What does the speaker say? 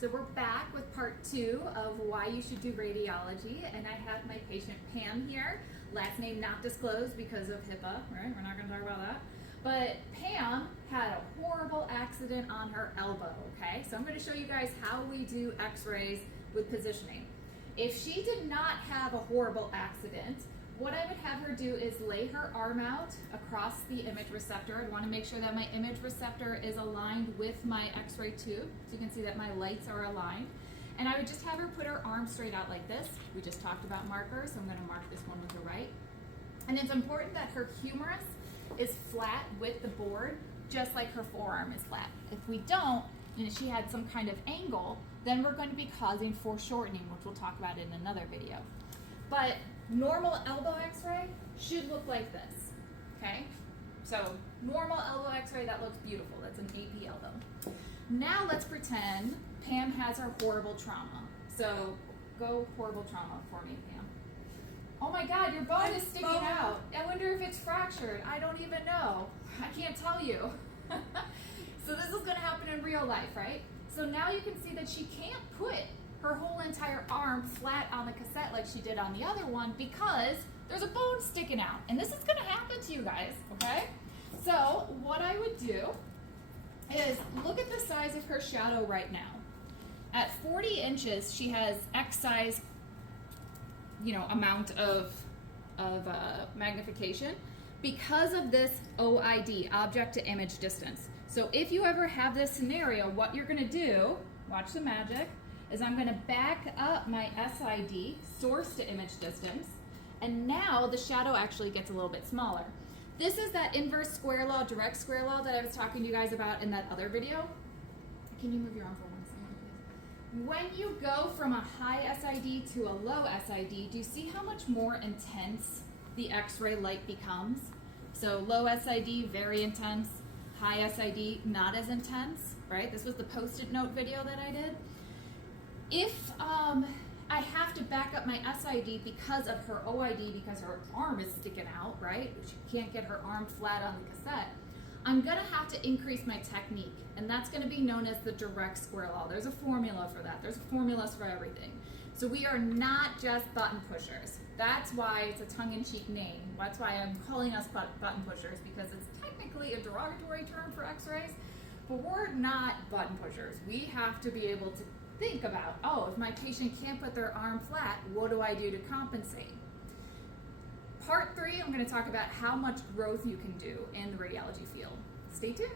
So we're back with part 2 of why you should do radiology, and I have my patient Pam here. Last name not disclosed because of HIPAA, right? We're not going to talk about that. But Pam had a horrible accident on her elbow, okay? So I'm going to show you guys how we do x-rays with positioning. If she did not have a horrible accident, what I would have her do is lay her arm out across the image receptor. I'd want to make sure that my image receptor is aligned with my x-ray tube. So you can see that my lights are aligned. And I would just have her put her arm straight out like this. We just talked about markers, so I'm going to mark this one with the right. And it's important that her humerus is flat with the board, just like her forearm is flat. If we don't, and if she had some kind of angle, then we're going to be causing foreshortening, which we'll talk about in another video. But normal elbow x-ray should look like this, okay? So normal elbow x-ray, that looks beautiful. That's an AP elbow. Now let's pretend Pam has her horrible trauma. So go horrible trauma for me, Pam. Oh my God, your bone is sticking out. I wonder if it's fractured. I don't even know. I can't tell you. So this is gonna happen in real life, right? So now you can see that she can't put her whole entire arm flat on the cassette like she did on the other one because there's a bone sticking out. And this is gonna happen to you guys, okay? So what I would do is look at the size of her shadow right now. At 40 inches, she has X size, amount of magnification because of this OID, object to image distance. So if you ever have this scenario, what you're gonna do, watch the magic, is I'm gonna back up my SID, source to image distance, and now the shadow actually gets a little bit smaller. This is that inverse square law, direct square law that I was talking to you guys about in that other video. Can you move your arm for 1 second, please? When you go from a high SID to a low SID, do you see how much more intense the X-ray light becomes? So low SID, very intense. High SID, not as intense, right? This was the Post-it note video that I did. If I have to back up my SID because of her OID, because her arm is sticking out, right? She can't get her arm flat on the cassette. I'm gonna have to increase my technique, and that's gonna be known as the direct square law. There's a formula for that. There's formulas for everything. So we are not just button pushers. That's why it's a tongue-in-cheek name. That's why I'm calling us button pushers, because it's technically a derogatory term for x-rays, but we're not button pushers. We have to be able to think about, oh, if my patient can't put their arm flat, what do I do to compensate? Part 3, I'm going to talk about how much growth you can do in the radiology field. Stay tuned.